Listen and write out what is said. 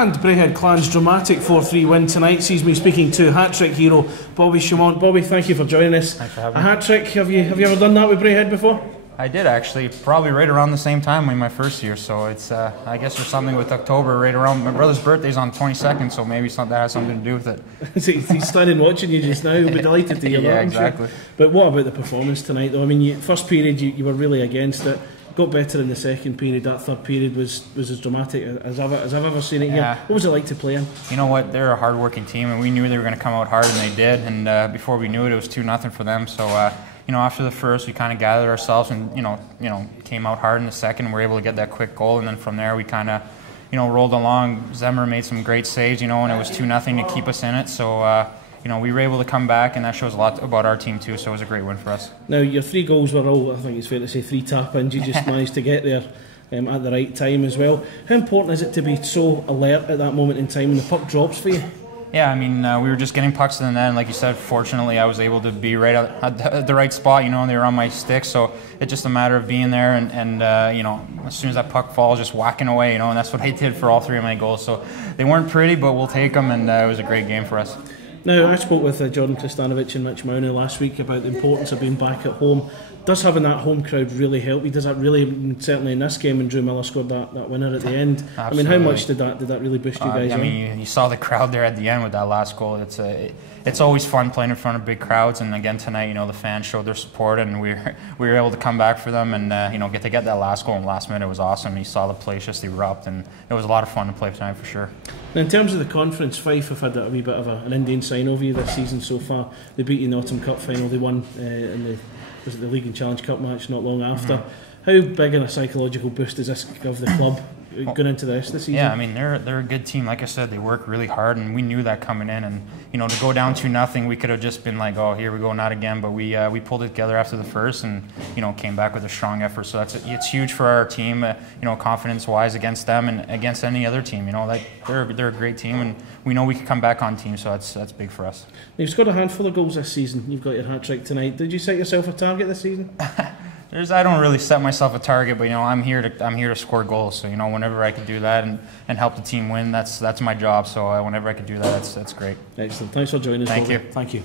And Braehead Clan's dramatic 4-3 win tonight sees me speaking to hat-trick hero Bobby Chaumont. Bobby, thank you for joining us. Thanks for having me. A hat-trick, have you ever done that with Braehead before? I did actually, probably right around the same time in my first year, so it's I guess there's something with October right around. My brother's birthday's on the 22nd, so maybe that has something to do with it. He's standing watching you just now, he'll be delighted to hear that. Yeah, I'm exactly. Sure. But what about the performance tonight though? I mean, first period you were really against it. Got better in the second period. That third period was as dramatic as I've ever seen it here. What was it like to play in? You know what? They're a hard-working team, and we knew they were going to come out hard, and they did. And before we knew it, it was 2-0 for them. So you know, after the first, we kind of gathered ourselves and you know came out hard in the second. And we were able to get that quick goal, and then from there we kind of rolled along. Zemmer made some great saves, and it was 2-0 to keep us in it. So. We were able to come back, and that shows a lot about our team too, so it was a great win for us. Now, your 3 goals were all, I think it's fair to say, 3 tap-ins. You just managed to get there at the right time as well. How important is it to be so alert at that moment in time when the puck drops for you? Yeah, I mean, we were just getting pucks to the net, and like you said, fortunately I was able to be right at the right spot, and they were on my stick, so it's just a matter of being there, and as soon as that puck falls, just whacking away, and that's what I did for all 3 of my goals. So they weren't pretty, but we'll take them, and it was a great game for us. Now, I spoke with Jordan Kristanovic and Mitch Mauna last week about the importance of being back at home. Does having that home crowd really help you? Does that really, certainly in this game when Drew Miller scored that winner at the end? Absolutely. I mean, how much did that really boost you guys? I mean, you saw the crowd there at the end with that last goal. It's always fun playing in front of big crowds, and again tonight, the fans showed their support, and we were able to come back for them, and get that last goal in the last minute. It was awesome. You saw the place just erupt, and it was a lot of fun to play tonight for sure. Now, in terms of the conference, Fife have had a wee bit of an Indian sign over you this season so far. They beat you in the Autumn Cup final. They won in the League and Challenge Cup match not long after. How big a psychological boost does this give the club going into the rest of the season? Yeah, I mean, they're a good team. Like I said, they work really hard, and we knew that coming in. And to go down 2-0, we could have just been like, oh, here we go, not again. But we pulled it together after the first, and came back with a strong effort. So it's huge for our team, confidence-wise against them and against any other team. They're a great team, and we know we can come back on team. So that's big for us. You've scored a handful of goals this season. You've got your hat trick tonight. Did you set yourself a target this season? I don't really set myself a target, but I'm here to score goals. So whenever I can do that and help the team win, that's my job. So whenever I can do that, that's great. Excellent. Thanks for joining us. Thank you. Thank you.